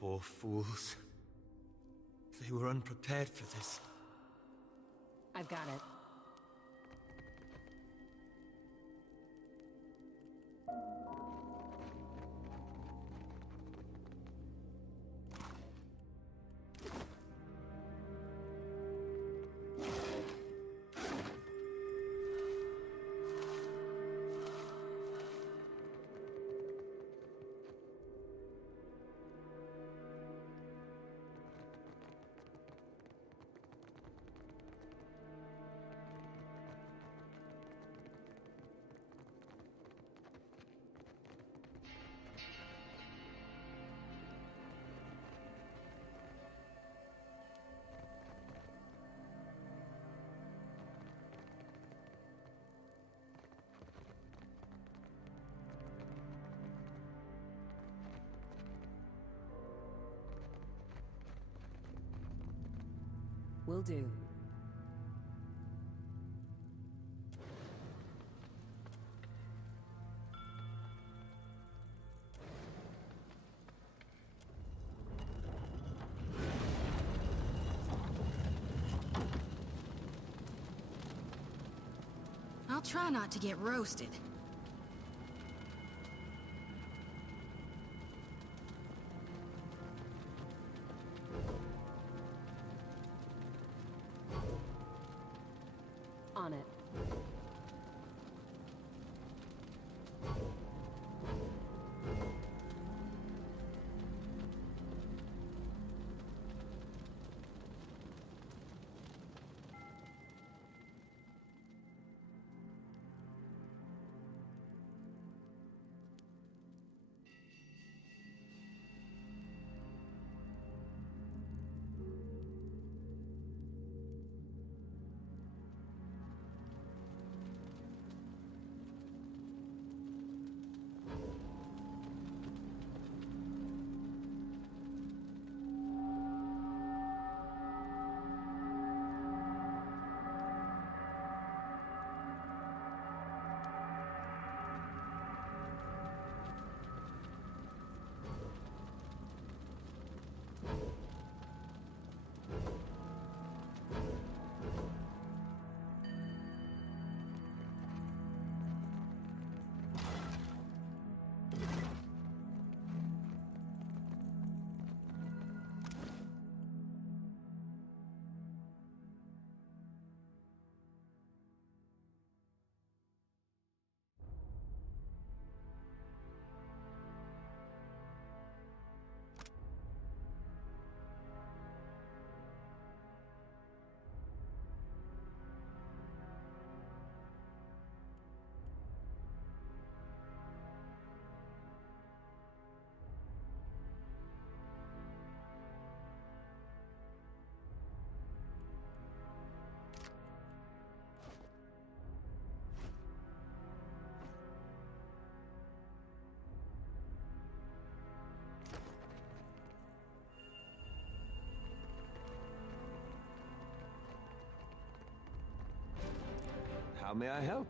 Poor fools. They were unprepared for this. I've got it. Will do. I'll try not to get roasted. On it. How may I help?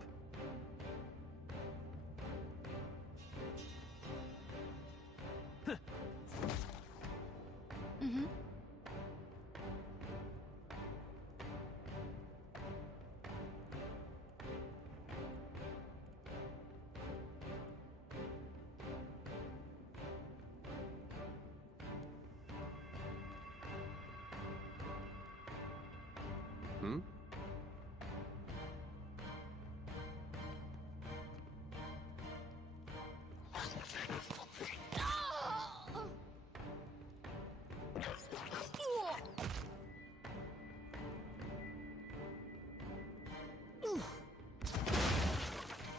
Mm-hmm. Hmm?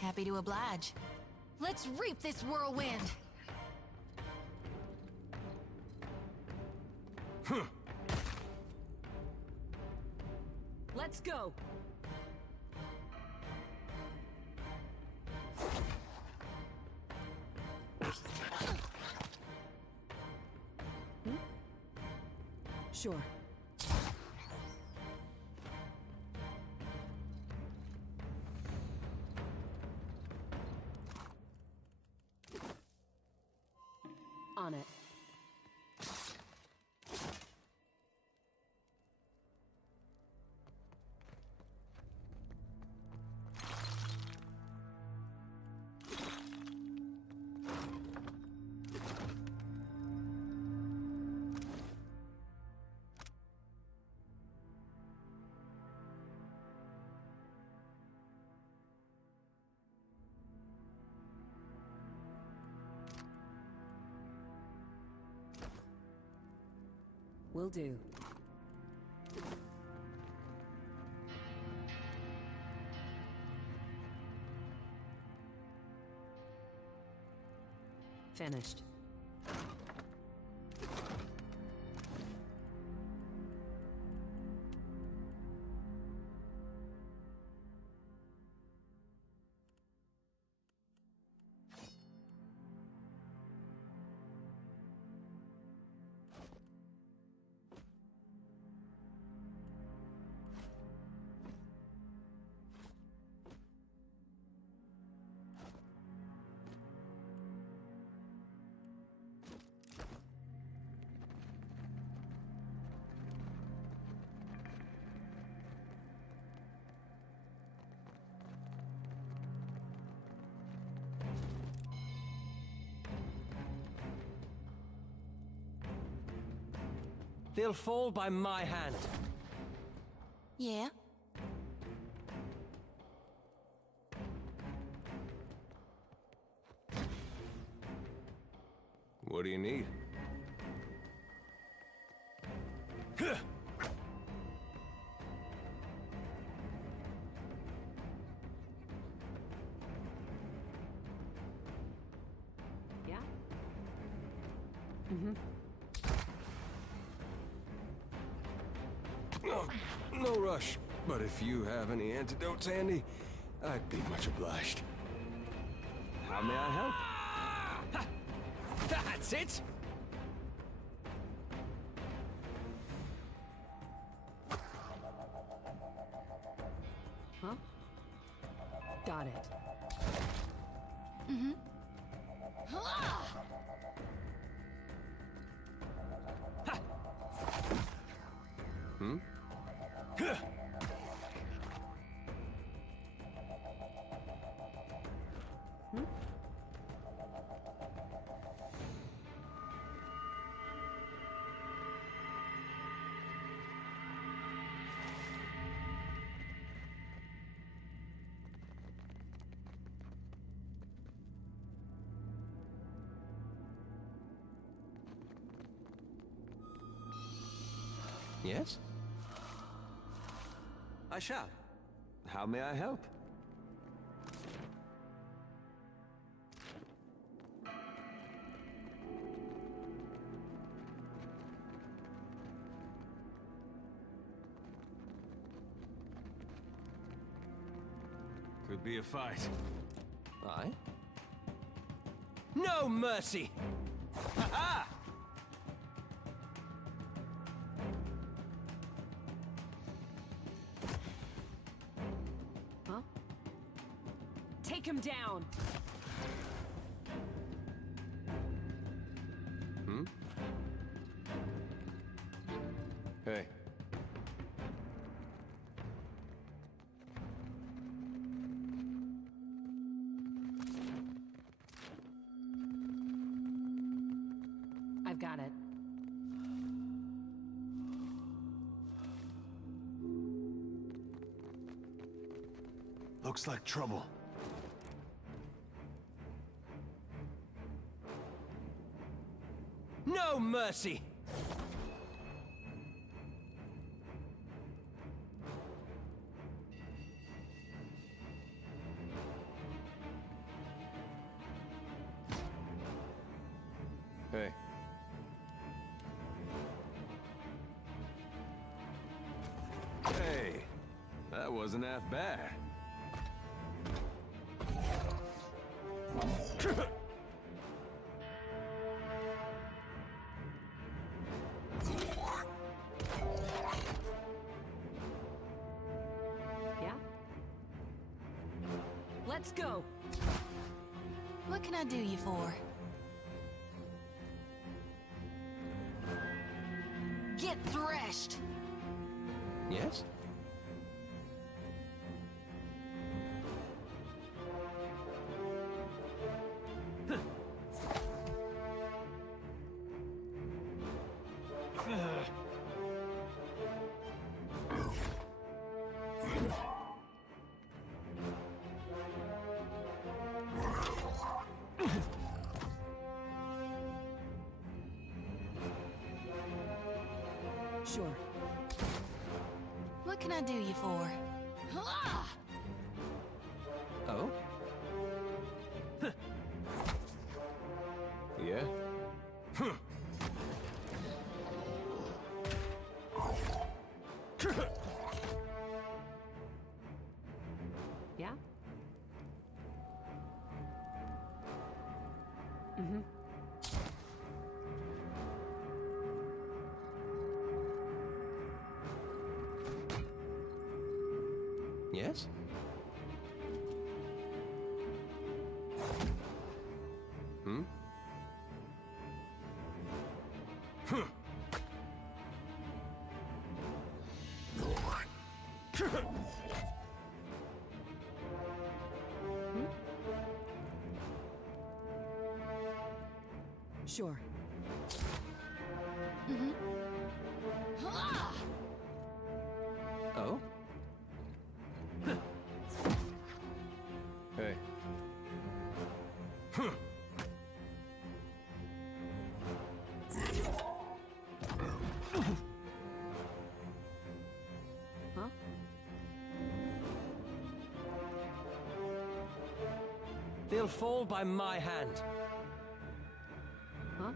Happy to oblige. Let's reap this whirlwind! Let's go! Sure. On it. Will do. Finished. They'll fall by my hand. Yeah? What do you need? Yeah? Mm-hmm. No rush, but if you have any antidotes handy, I'd be much obliged. How may I help? Ha! That's it! Huh? Got it. Mm-hmm. Hmm? Yes? I shall. How may I help? Could be a fight. Aye? No mercy! Ha-ha! Huh? Take him down! Hmm? Hey. I've got it. Looks like trouble. No mercy! Hey. Hey. That wasn't half bad. Yeah? Let's go! What can I do you for? Get threshed! Yes? Sure. What can I do you for? Ah! Oh? Yeah? Yeah? Mm-hmm. Yes? Hmm? Sure. Ah! Oh? Hey. Huh? They'll fall by my hand. Huh?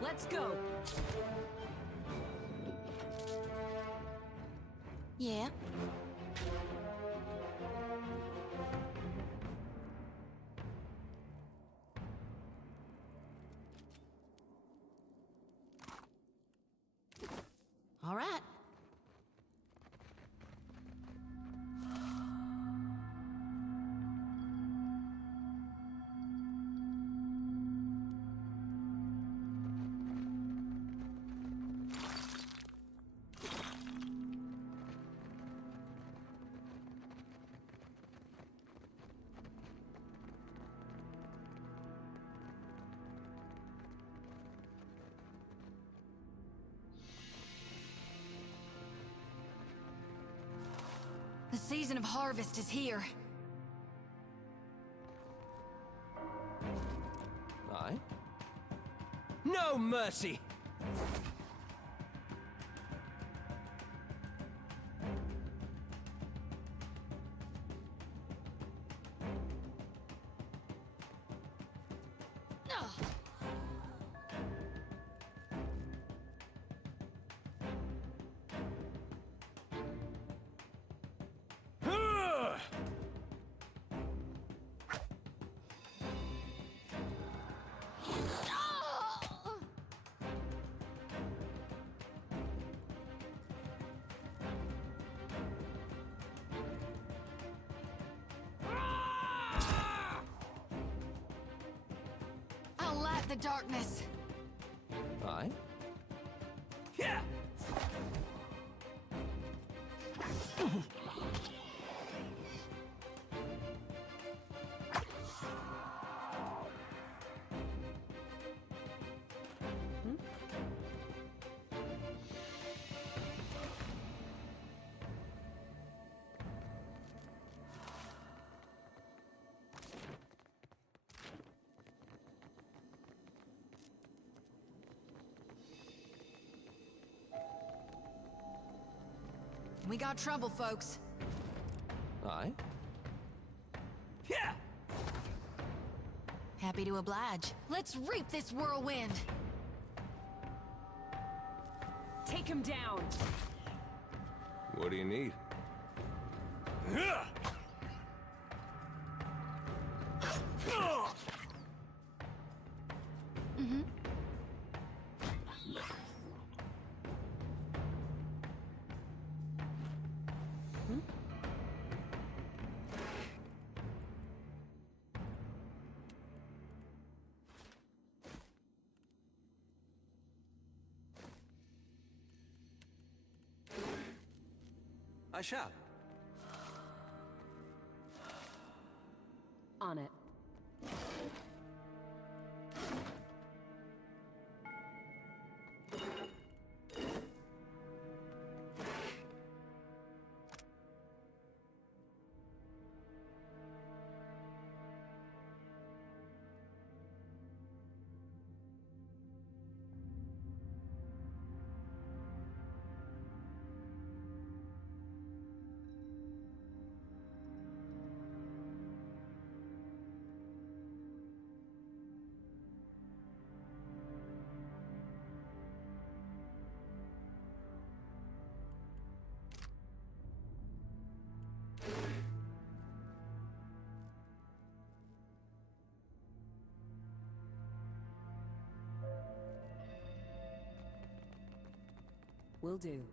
Let's go! Yeah. All right. The season of harvest is here. I? No mercy! Ugh. I'll light the darkness. I? Yeah! We got trouble, folks. I? Yeah! Happy to oblige. Let's reap this whirlwind. Take him down! What do you need? Yeah! I shall. On it. Will do.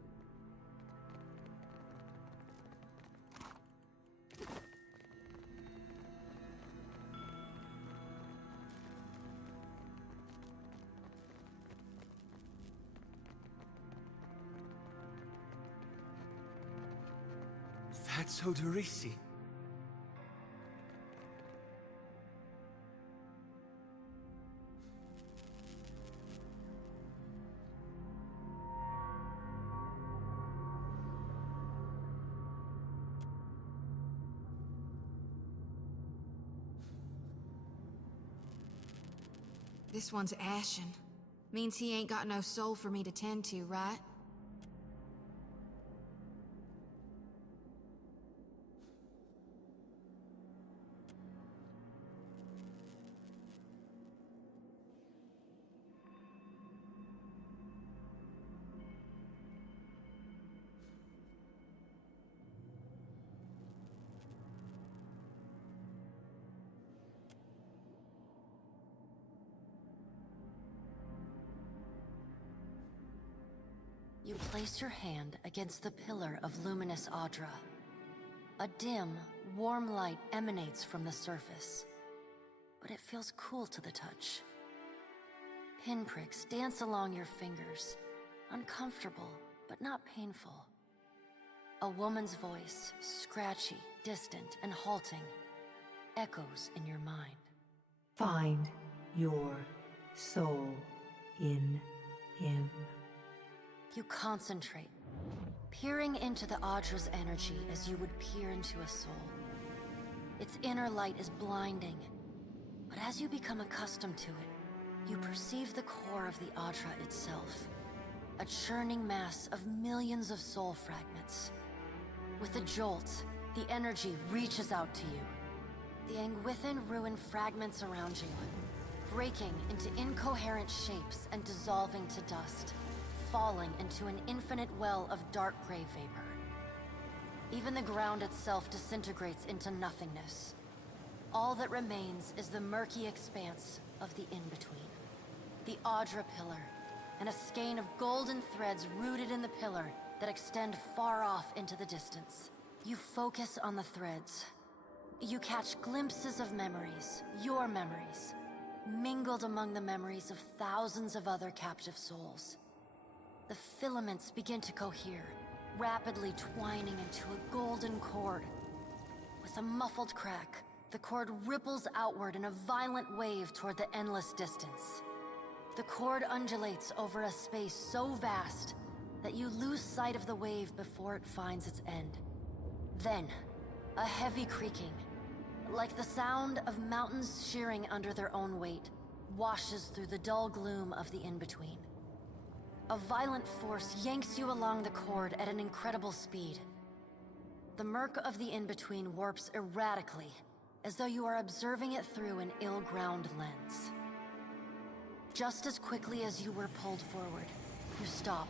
That's Odorisi. This one's ashen. Means he ain't got no soul for me to tend to, right? You place your hand against the pillar of luminous Audra. A dim, warm light emanates from the surface, but it feels cool to the touch. Pinpricks dance along your fingers, uncomfortable, but not painful. A woman's voice, scratchy, distant, and halting, echoes in your mind. Find your soul in him. You concentrate, peering into the Audra's energy as you would peer into a soul. Its inner light is blinding, but as you become accustomed to it, you perceive the core of the Audra itself, a churning mass of millions of soul fragments. With a jolt, the energy reaches out to you. The Anguithan ruin fragments around you, breaking into incoherent shapes and dissolving to dust, falling into an infinite well of dark gray vapor. Even the ground itself disintegrates into nothingness. All that remains is the murky expanse of the in-between. The Audra Pillar, and a skein of golden threads rooted in the pillar that extend far off into the distance. You focus on the threads. You catch glimpses of memories, your memories, mingled among the memories of thousands of other captive souls. The filaments begin to cohere, rapidly twining into a golden cord. With a muffled crack, the cord ripples outward in a violent wave toward the endless distance. The cord undulates over a space so vast that you lose sight of the wave before it finds its end. Then, a heavy creaking, like the sound of mountains shearing under their own weight, washes through the dull gloom of the in-between. A violent force yanks you along the cord at an incredible speed. The murk of the in-between warps erratically, as though you are observing it through an ill-ground lens. Just as quickly as you were pulled forward, you stop,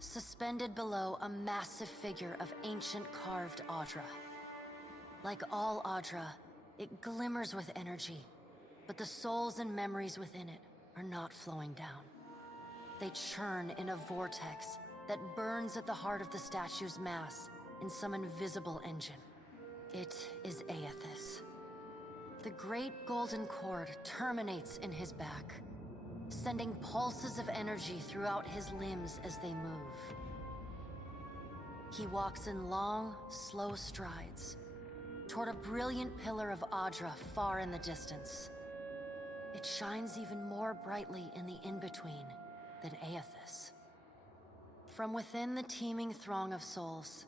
suspended below a massive figure of ancient carved Audra. Like all Audra, it glimmers with energy, but the souls and memories within it are not flowing down. They churn in a vortex that burns at the heart of the statue's mass in some invisible engine. It is Aethys. The great golden cord terminates in his back, sending pulses of energy throughout his limbs as they move. He walks in long, slow strides toward a brilliant pillar of Audra far in the distance. It shines even more brightly in the in-between than Aethys. From within the teeming throng of souls,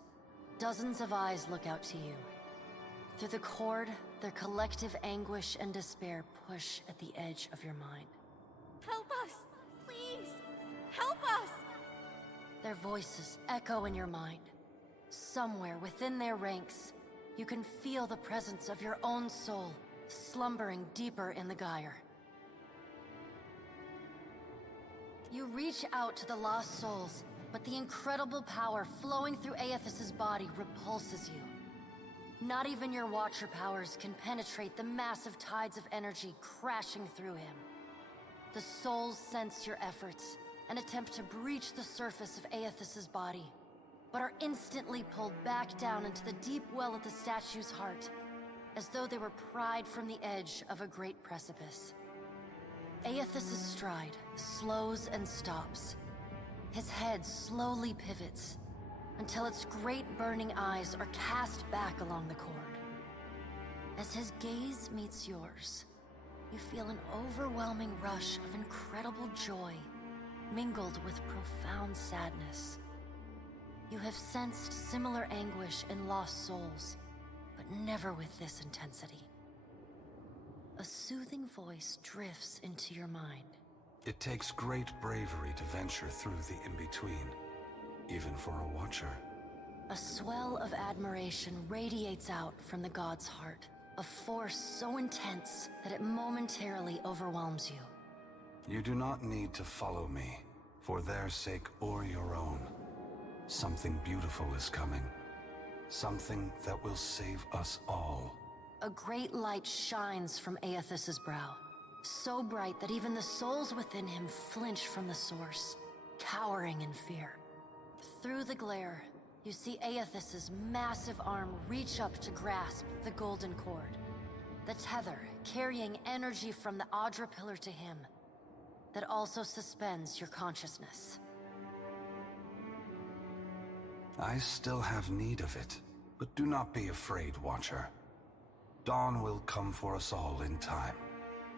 dozens of eyes look out to you. Through the cord, their collective anguish and despair push at the edge of your mind. Help us! Please! Help us! Their voices echo in your mind. Somewhere within their ranks, you can feel the presence of your own soul slumbering deeper in the gyre. You reach out to the lost souls, but the incredible power flowing through Aethys' body repulses you. Not even your Watcher powers can penetrate the massive tides of energy crashing through him. The souls sense your efforts and attempt to breach the surface of Aethys's body, but are instantly pulled back down into the deep well at the statue's heart, as though they were pried from the edge of a great precipice. Aethys's stride slows and stops. His head slowly pivots, until its great burning eyes are cast back along the cord. As his gaze meets yours, you feel an overwhelming rush of incredible joy, mingled with profound sadness. You have sensed similar anguish in lost souls, but never with this intensity. A soothing voice drifts into your mind. It takes great bravery to venture through the in-between, even for a watcher. A swell of admiration radiates out from the god's heart, a force so intense that it momentarily overwhelms you. You do not need to follow me, for their sake or your own. Something beautiful is coming. Something that will save us all. A great light shines from Aethys's brow, so bright that even the souls within him flinch from the source, cowering in fear. Through the glare, you see Aethys's massive arm reach up to grasp the golden cord. The tether carrying energy from the Audra pillar to him, that also suspends your consciousness. I still have need of it, but do not be afraid, Watcher. Dawn will come for us all in time.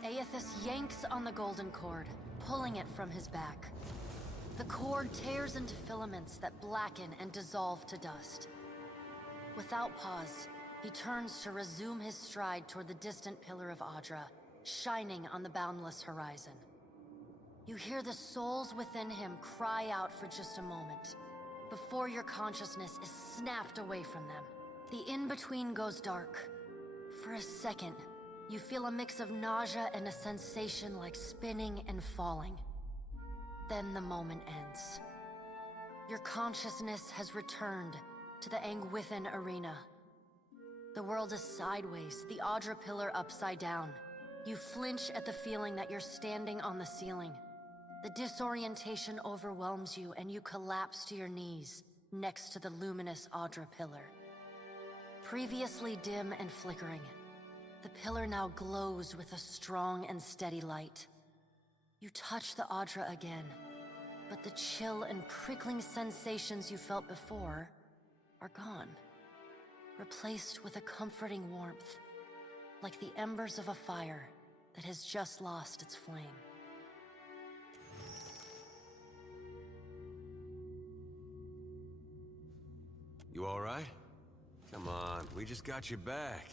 Aethys yanks on the golden cord, pulling it from his back. The cord tears into filaments that blacken and dissolve to dust. Without pause, he turns to resume his stride toward the distant pillar of Audra, shining on the boundless horizon. You hear the souls within him cry out for just a moment, before your consciousness is snapped away from them. The in-between goes dark. For a second, you feel a mix of nausea and a sensation like spinning and falling. Then the moment ends. Your consciousness has returned to the Angwithan arena. The world is sideways, the Audra pillar upside down. You flinch at the feeling that you're standing on the ceiling. The disorientation overwhelms you and you collapse to your knees next to the luminous Audra pillar. Previously dim and flickering, the pillar now glows with a strong and steady light. You touch the Audra again, but the chill and prickling sensations you felt before are gone, replaced with a comforting warmth, like the embers of a fire that has just lost its flame. You all right? Come on, we just got you back.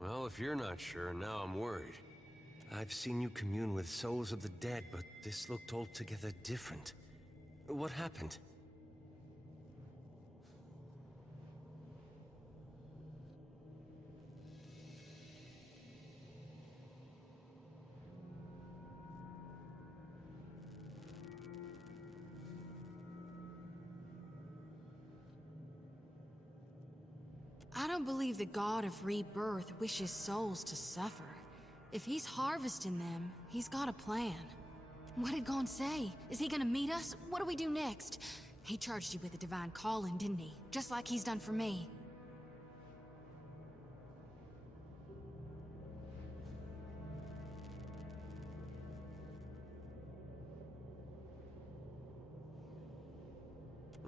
Well, if you're not sure, now I'm worried. I've seen you commune with souls of the dead, but this looked altogether different. What happened? I don't believe the god of rebirth wishes souls to suffer. If he's harvesting them, he's got a plan. What did Gon say? Is he gonna meet us? What do we do next? He charged you with a divine calling, didn't he? Just like he's done for me.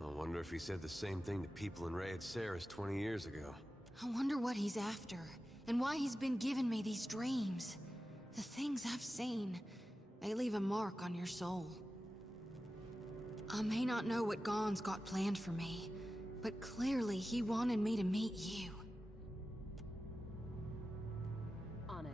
I wonder if he said the same thing to people in Rayed Saris 20 years ago. I wonder what he's after, and why he's been giving me these dreams. The things I've seen, they leave a mark on your soul. I may not know what Gon's got planned for me, but clearly he wanted me to meet you. On it.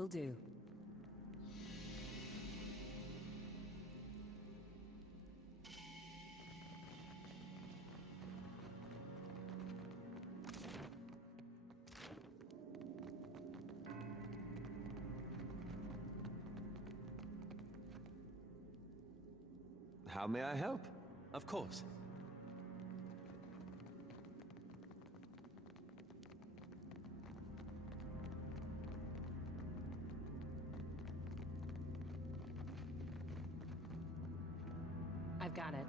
Will do. How may I help? Of course. I've got it.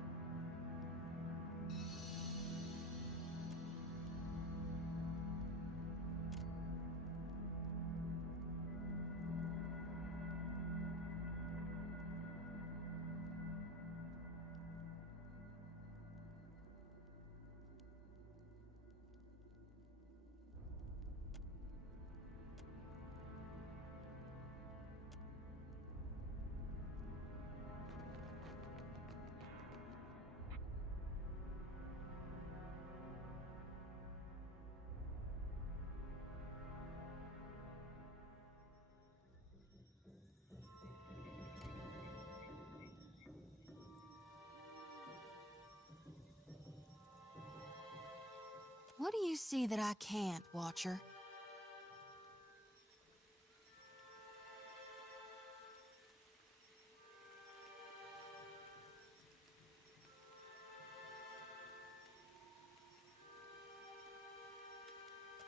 What do you see that I can't, Watcher?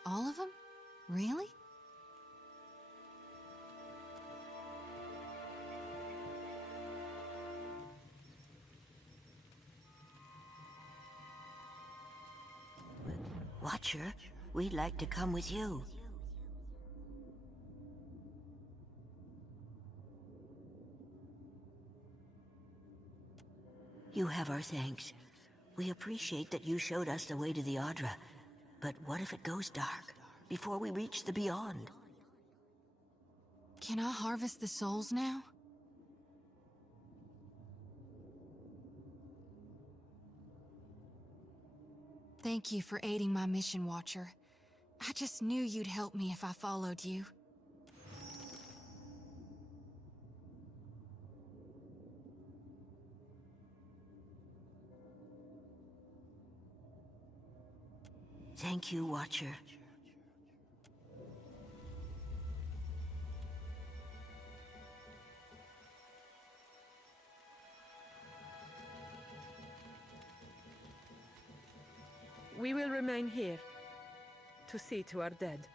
All of them? Really? Watcher, we'd like to come with you. You have our thanks. We appreciate that you showed us the way to the Audra. But what if it goes dark, before we reach the Beyond? Can I harvest the souls now? Thank you for aiding my mission, Watcher. I just knew you'd help me if I followed you. Thank you, Watcher. We will remain here to see to our dead.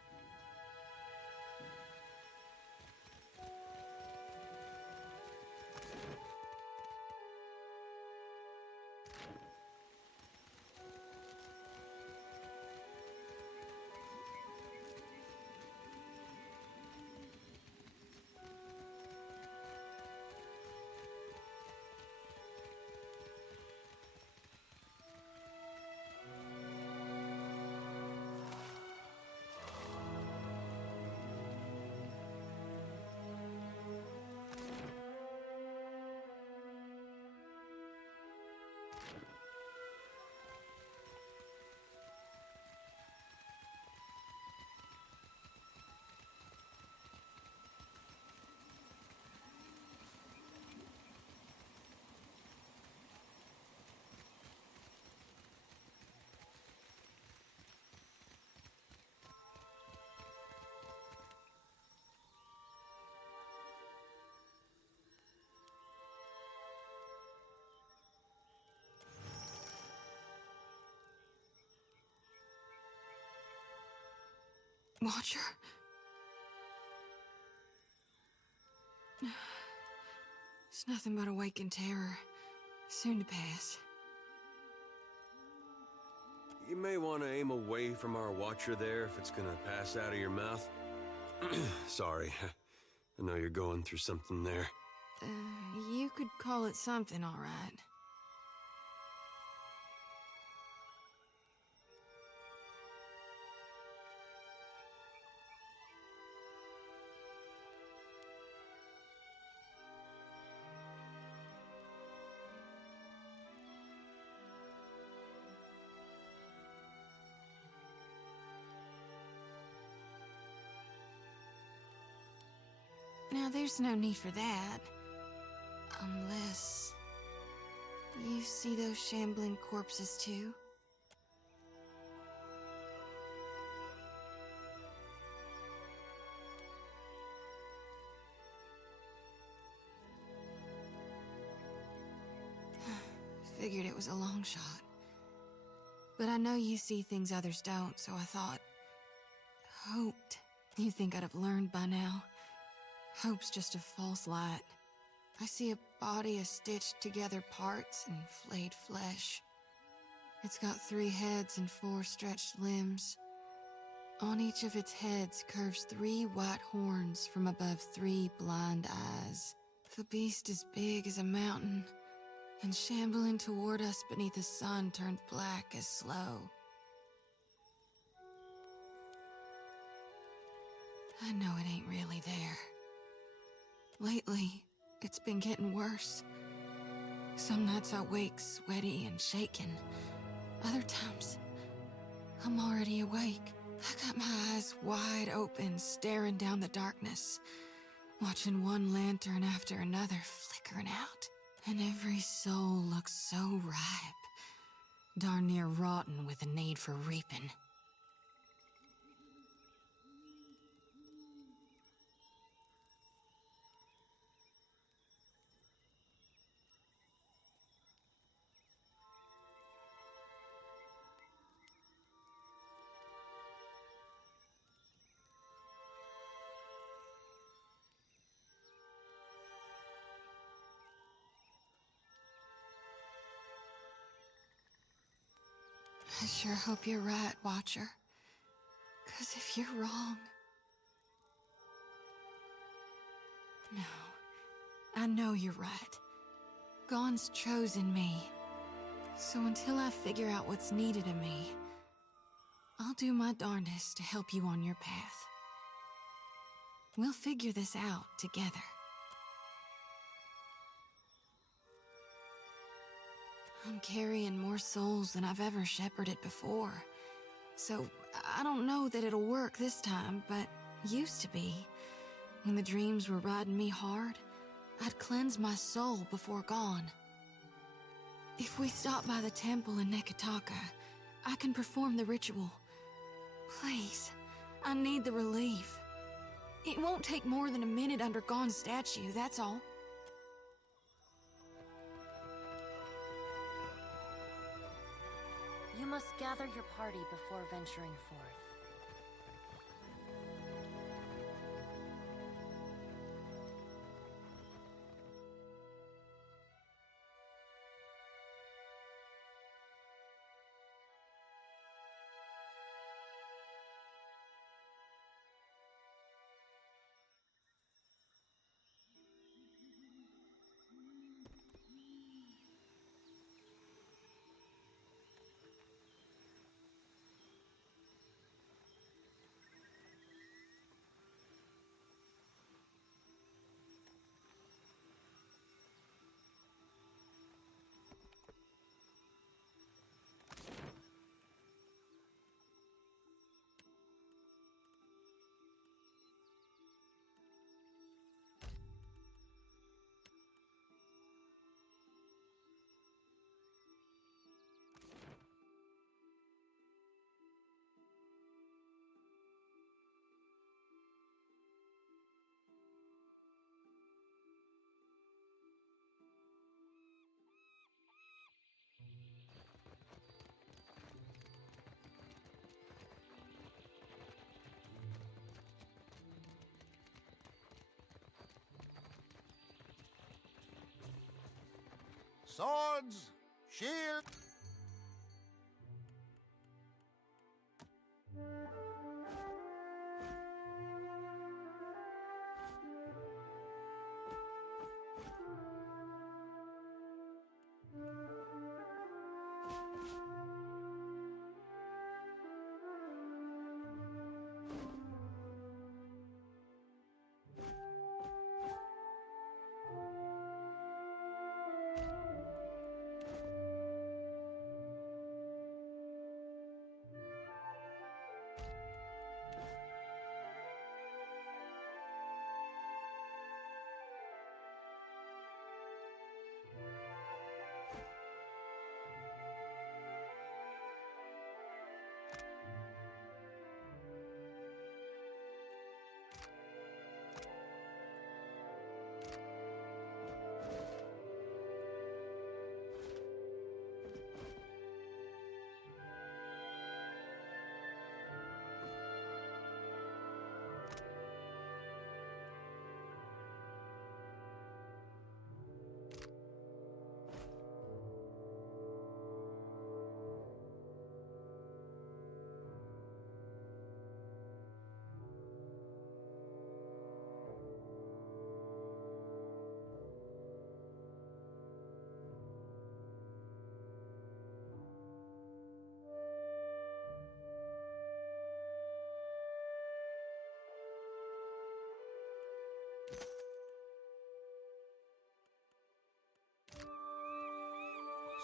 Watcher? It's nothing but awakened terror. Soon to pass. You may want to aim away from our Watcher there if it's gonna pass out of your mouth. Sorry. I know you're going through something there. You could call it something, all right. there's no need for that. Unless... you see those shambling corpses too? Figured it was a long shot. But I know you see things others don't, so I thought... hoped you think I'd have learned by now. Hope's just a false light. I see a body of stitched together parts and flayed flesh. It's got 3 heads and 4 stretched limbs. On each of its heads curves 3 white horns from above 3 blind eyes. The beast is big as a mountain, and shambling toward us beneath a sun turned black as slow. I know it ain't really there. Lately, it's been getting worse. Some nights I wake sweaty and shaking. Other times, I'm already awake. I got my eyes wide open, staring down the darkness, watching one lantern after another flickering out. And every soul looks so ripe, darn near rotten with a need for reaping. I sure hope you're right, Watcher. 'Cause if you're wrong... No, I know you're right. Gon's chosen me. So until I figure out what's needed of me, I'll do my darndest to help you on your path. We'll figure this out together. I'm carrying more souls than I've ever shepherded before. So, I don't know that it'll work this time, but used to be. When the dreams were riding me hard, I'd cleanse my soul before gone. If we stop by the temple in Nekataka, I can perform the ritual. Please, I need the relief. It won't take more than a minute under Gon's statue, that's all. You must gather your party before venturing forth. Swords! Shield!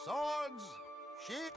Swords! Shield!